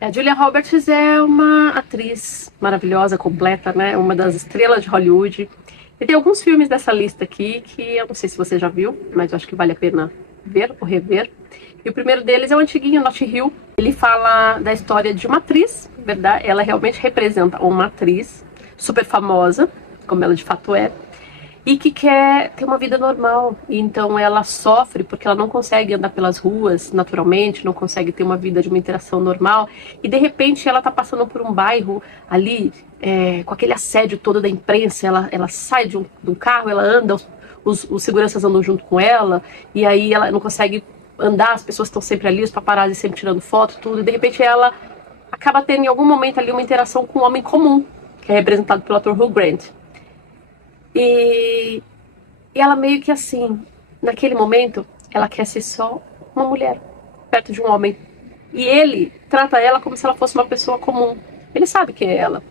A Julia Roberts é uma atriz maravilhosa, completa, né? Uma das estrelas de Hollywood. E tem alguns filmes dessa lista aqui que eu não sei se você já viu, mas eu acho que vale a pena ver ou rever. E o primeiro deles é o antiguinho Notting Hill. Ele fala da história de uma atriz, verdade? Ela realmente representa uma atriz super famosa, como ela de fato é, e que quer ter uma vida normal. E então ela sofre porque ela não consegue andar pelas ruas naturalmente, não consegue ter uma vida de uma interação normal. E de repente ela está passando por um bairro ali, com aquele assédio todo da imprensa. Ela sai de um carro, ela anda, os seguranças andam junto com ela, e aí ela não consegue andar, as pessoas estão sempre ali, os paparazzi sempre tirando foto, tudo. E de repente ela acaba tendo em algum momento ali uma interação com um homem comum, que é representado pelo ator Hugh Grant. E ela meio que assim, naquele momento, ela quer ser só uma mulher, perto de um homem. E ele trata ela como se ela fosse uma pessoa comum. Ele sabe que é ela,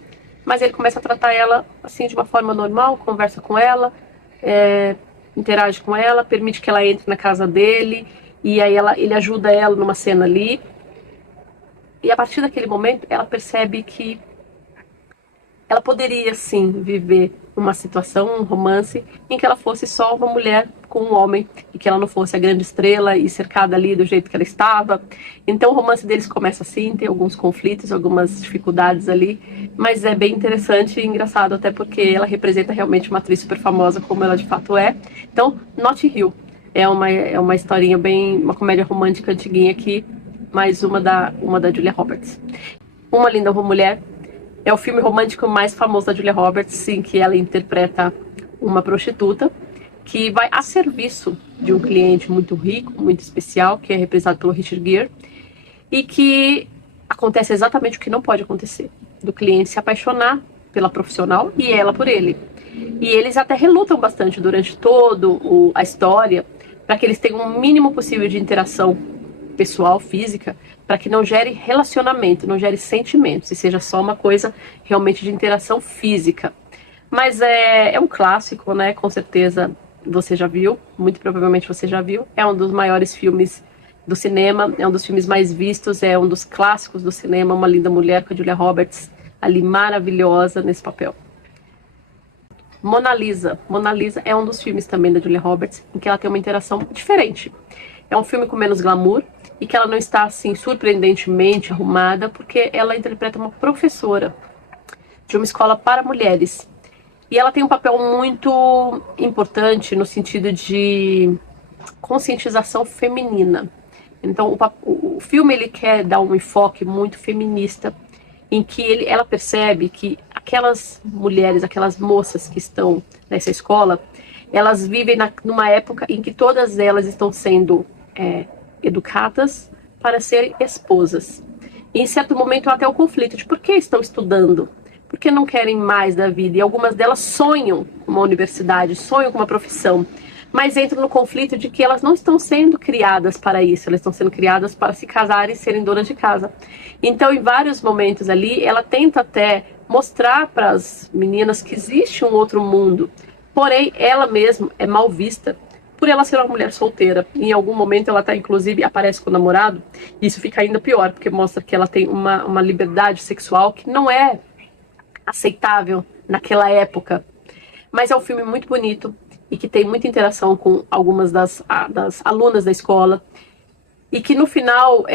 mas ele começa a tratar ela assim de uma forma normal, conversa com ela, interage com ela, permite que ela entre na casa dele, e aí ele ajuda ela numa cena ali. E a partir daquele momento, ela percebe que ela poderia sim viver uma situação, um romance, em que ela fosse só uma mulher com um homem, e que ela não fosse a grande estrela e cercada ali do jeito que ela estava. Então o romance deles começa assim, tem alguns conflitos, algumas dificuldades ali, mas é bem interessante e engraçado, até porque ela representa realmente uma atriz super famosa, como ela de fato é. Então, Notting Hill é uma historinha bem, uma comédia romântica antiguinha aqui, mais uma da Julia Roberts. Uma Linda Mulher é o filme romântico mais famoso da Julia Roberts, em que ela interpreta uma prostituta que vai a serviço de um cliente muito rico, muito especial, que é representado pelo Richard Gere, e que acontece exatamente o que não pode acontecer, do cliente se apaixonar pela profissional e ela por ele. E eles até relutam bastante durante toda a história para que eles tenham o mínimo possível de interação pessoal, física, para que não gere relacionamento, não gere sentimentos, e seja só uma coisa realmente de interação física. Mas é um clássico, né? Com certeza você já viu, muito provavelmente você já viu. É um dos maiores filmes do cinema, é um dos filmes mais vistos, é um dos clássicos do cinema, Uma Linda Mulher, com a Julia Roberts ali maravilhosa nesse papel. Mona Lisa. Mona Lisa é um dos filmes também da Julia Roberts, em que ela tem uma interação diferente. É um filme com menos glamour, e que ela não está assim surpreendentemente arrumada, porque ela interpreta uma professora de uma escola para mulheres. E ela tem um papel muito importante no sentido de conscientização feminina. Então o filme ele quer dar um enfoque muito feminista, em que ela percebe que aquelas mulheres, aquelas moças que estão nessa escola, elas vivem numa época em que todas elas estão sendo educadas para serem esposas. E em certo momento até o conflito de por que estão estudando, por que não querem mais da vida. E algumas delas sonham com uma universidade, sonham com uma profissão, mas entram no conflito de que elas não estão sendo criadas para isso, elas estão sendo criadas para se casarem e serem donas de casa. Então, em vários momentos ali, ela tenta até mostrar para as meninas que existe um outro mundo, porém, ela mesma é mal vista por ela ser uma mulher solteira. Em algum momento ela tá, inclusive, aparece com o namorado, e isso fica ainda pior, porque mostra que ela tem uma liberdade sexual que não é aceitável naquela época. Mas é um filme muito bonito, e que tem muita interação com algumas das alunas da escola, e que no final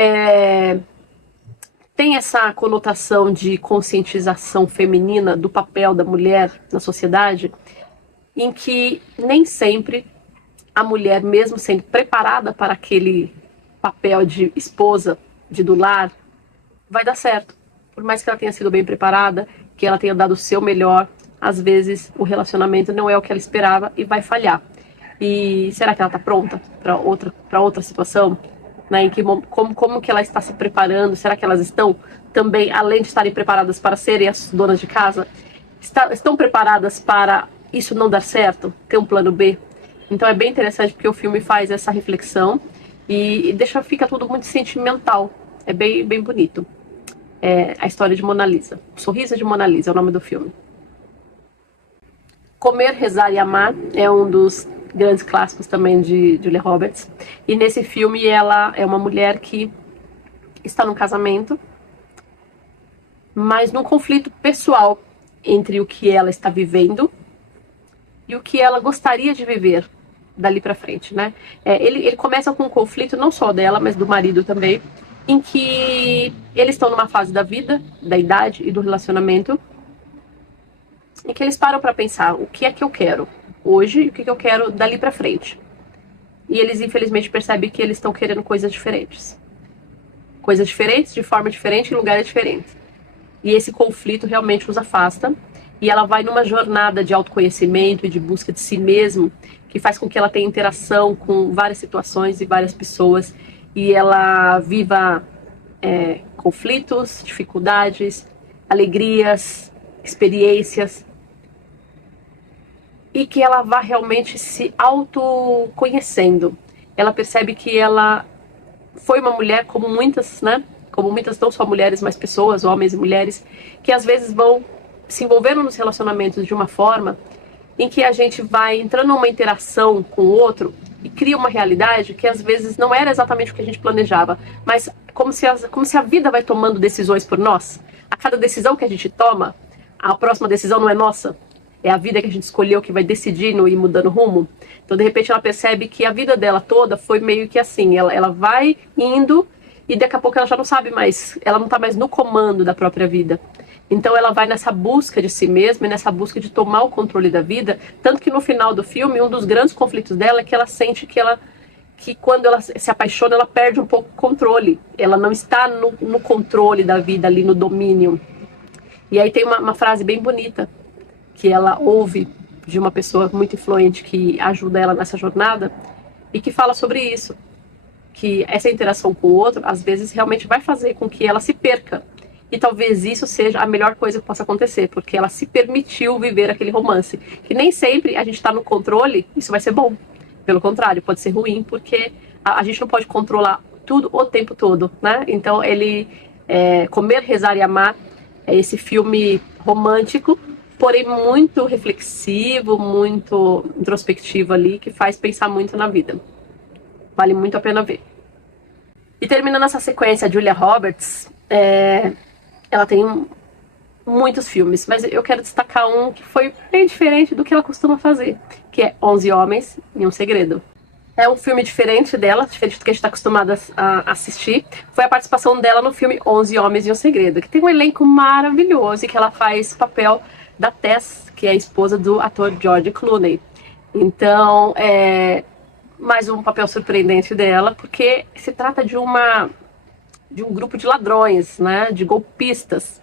tem essa conotação de conscientização feminina do papel da mulher na sociedade, em que nem sempre a mulher, mesmo sendo preparada para aquele papel de esposa, de do lar, vai dar certo. Por mais que ela tenha sido bem preparada, que ela tenha dado o seu melhor, às vezes o relacionamento não é o que ela esperava e vai falhar. E será que ela está pronta para outra situação? Né, em que, como que ela está se preparando? Será que elas estão também, além de estarem preparadas para serem as donas de casa, estão preparadas para isso não dar certo? Ter um plano B? Então é bem interessante porque o filme faz essa reflexão e fica tudo muito sentimental. É bem, bem bonito. É a história de Mona Lisa. O Sorriso de Mona Lisa é o nome do filme. Comer, Rezar e Amar é um dos grandes clássicos também de Julia Roberts. E nesse filme ela é uma mulher que está num casamento mas num conflito pessoal entre o que ela está vivendo e o que ela gostaria de viver dali para frente, né? Ele começa com um conflito não só dela, mas do marido também, em que eles estão numa fase da vida, da idade e do relacionamento, em que eles param para pensar o que é que eu quero hoje e o que é que eu quero dali para frente. E eles infelizmente percebem que eles estão querendo coisas diferentes. Coisas diferentes, de forma diferente, em lugares diferentes. E esse conflito realmente os afasta. E ela vai numa jornada de autoconhecimento e de busca de si mesmo, que faz com que ela tenha interação com várias situações e várias pessoas. E ela viva conflitos, dificuldades, alegrias, experiências. E que ela vá realmente se autoconhecendo. Ela percebe que ela foi uma mulher como muitas, né? Como muitas, não só mulheres, mas pessoas, homens e mulheres, que às vezes vão se envolvendo nos relacionamentos de uma forma em que a gente vai entrando numa interação com o outro e cria uma realidade que às vezes não era exatamente o que a gente planejava, mas como se a vida vai tomando decisões por nós. A cada decisão que a gente toma, a próxima decisão não é nossa, é a vida que a gente escolheu que vai decidindo e mudando rumo. Então, de repente, ela percebe que a vida dela toda foi meio que assim, ela vai indo e daqui a pouco ela já não sabe mais, ela não está mais no comando da própria vida. Então ela vai nessa busca de si mesma e nessa busca de tomar o controle da vida, tanto que no final do filme, um dos grandes conflitos dela é que ela sente que quando ela se apaixona, ela perde um pouco o controle. Ela não está no controle da vida ali, no domínio. E aí tem uma frase bem bonita que ela ouve de uma pessoa muito influente que ajuda ela nessa jornada e que fala sobre isso, que essa interação com o outro às vezes realmente vai fazer com que ela se perca. E talvez isso seja a melhor coisa que possa acontecer, porque ela se permitiu viver aquele romance. Que nem sempre a gente está no controle, isso vai ser bom. Pelo contrário, pode ser ruim, porque a gente não pode controlar tudo o tempo todo, né? Então, Comer, Rezar e Amar é esse filme romântico, porém muito reflexivo, muito introspectivo ali, que faz pensar muito na vida. Vale muito a pena ver. E terminando essa sequência, a Julia Roberts, ela tem muitos filmes, mas eu quero destacar um que foi bem diferente do que ela costuma fazer, que é 11 Homens e um Segredo. É um filme diferente dela, diferente do que a gente está acostumado a assistir. Foi a participação dela no filme 11 Homens e um Segredo, que tem um elenco maravilhoso e que ela faz papel da Tess, que é a esposa do ator George Clooney. Então, mais um papel surpreendente dela, porque se trata de um grupo de ladrões, né, de golpistas.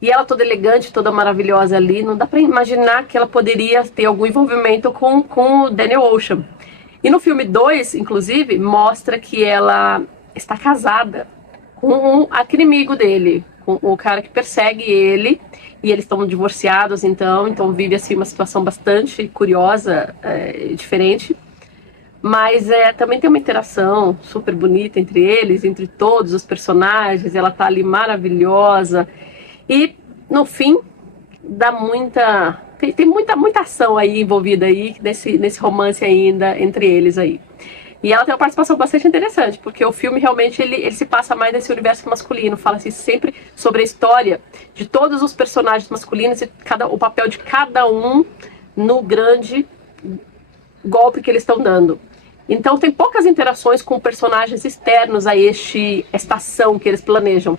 E ela toda elegante, toda maravilhosa ali, não dá pra imaginar que ela poderia ter algum envolvimento com o Daniel Ocean. E no filme 2, inclusive, mostra que ela está casada com o inimigo dele, com o cara que persegue ele, e eles estão divorciados, então vive assim uma situação bastante curiosa, diferente. Mas também tem uma interação super bonita entre eles, entre todos os personagens. Ela tá ali maravilhosa. E, no fim, dá muita... Tem muita ação aí envolvida aí, nesse romance ainda entre eles aí. E ela tem uma participação bastante interessante, porque o filme realmente ele se passa mais nesse universo masculino. Fala-se sempre sobre a história de todos os personagens masculinos e o papel de cada um no grande golpe que eles estão dando. Então tem poucas interações com personagens externos a esta ação que eles planejam.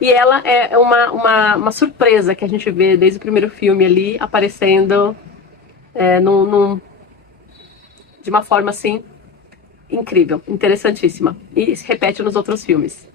E ela é uma surpresa que a gente vê desde o primeiro filme ali, aparecendo de uma forma assim incrível, interessantíssima. E se repete nos outros filmes.